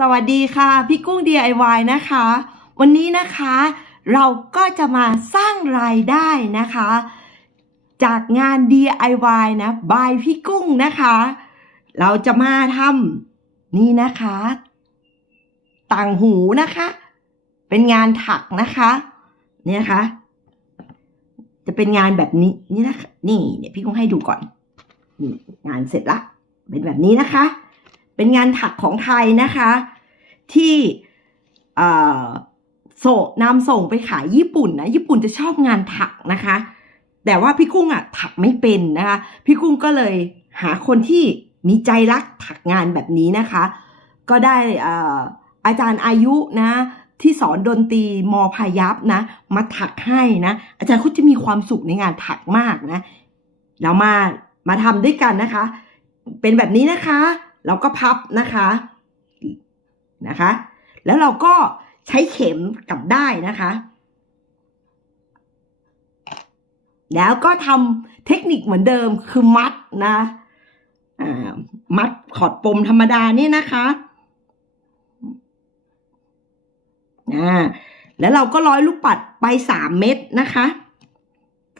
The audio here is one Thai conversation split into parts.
สวัสดีค่ะ พี่กุ้ง DIY นะคะ วันนี้นะคะ เราก็จะมาสร้างรายได้นะคะ จากงาน DIY นะ by พี่กุ้งนะคะ เราจะมาทำนี่นะคะ ต่างหูนะคะ เป็นงานถักนะคะ เนี่ยนะคะ จะเป็นงานแบบนี้นี่นะคะ นี่เนี่ยพี่กุ้งให้ดูก่อน งานเสร็จละ เป็นแบบนี้นะคะ เป็นงานถักของไทยนะคะ ที่โสนำส่งไปขายญี่ปุ่นนะญี่ปุ่นจะชอบงานถักนะคะ แต่ว่าพี่กุ้งอะถักไม่เป็นนะคะ พี่กุ้งก็เลยหาคนที่มีใจรักถักงานแบบนี้นะคะ ก็ได้ออาจารย์อายุนะที่สอนดนตรีมอพายัพนะ มาถักให้นะ อาจารย์เขาจะมีความสุขในงานถักมากนะเรามามาทำด้วยกันนะคะ เป็นแบบนี้นะคะ เราก็พับนะคะนะคะ แล้วเราก็ใช้เข็มกับได้นะคะ แล้วก็ทำเทคนิคเหมือนเดิมคือมัดนะอ่ามัดขอดปมธรรมดานี่นะคะอ่าแล้วเราก็ร้อยลูกปัดไปสามเม็ดนะคะ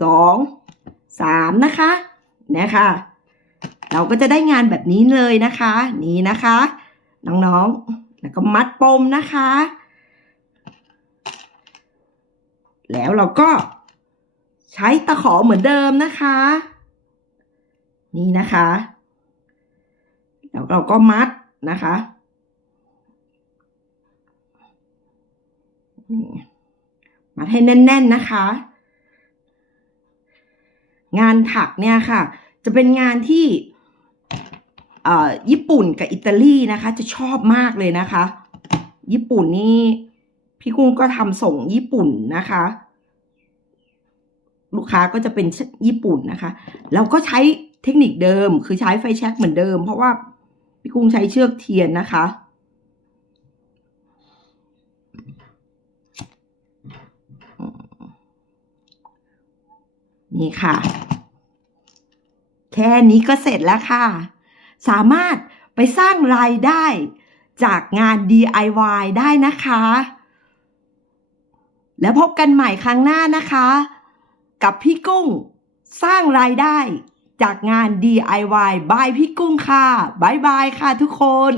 สองสามนะคะนะคะ เราก็จะได้งานแบบนี้เลยนะคะ นี่นะคะ น้องๆ แล้วก็มัดปมนะคะ แล้วเราก็ใช้ตะขอเหมือนเดิมนะคะ นี่นะคะ แล้วเราก็มัดนะคะมัดให้แน่น ๆนะคะ งานถักเนี่ยค่ะ จะเป็นงานที่ ญี่ปุ่นกับอิตาลีนะคะ จะชอบมากเลยนะคะ ญี่ปุ่นนี่พี่กุ้งก็ทำส่งญี่ปุ่นนะคะ ลูกค้าก็จะเป็นญี่ปุ่นนะคะ เราก็ใช้เทคนิคเดิมคือใช้ไฟแช็กเหมือนเดิม เพราะว่าพี่กุ้งใช้เชือกเทียนนะคะนี่ค่ะ แค่นี้ก็เสร็จแล้วค่ะ สามารถไปสร้างรายได้จากงาน DIY ได้นะคะ แล้วพบกันใหม่ครั้งหน้านะคะ กับพี่กุ้งสร้างรายได้จากงาน DIY บายพี่กุ้งค่ะบายบายค่ะทุกคน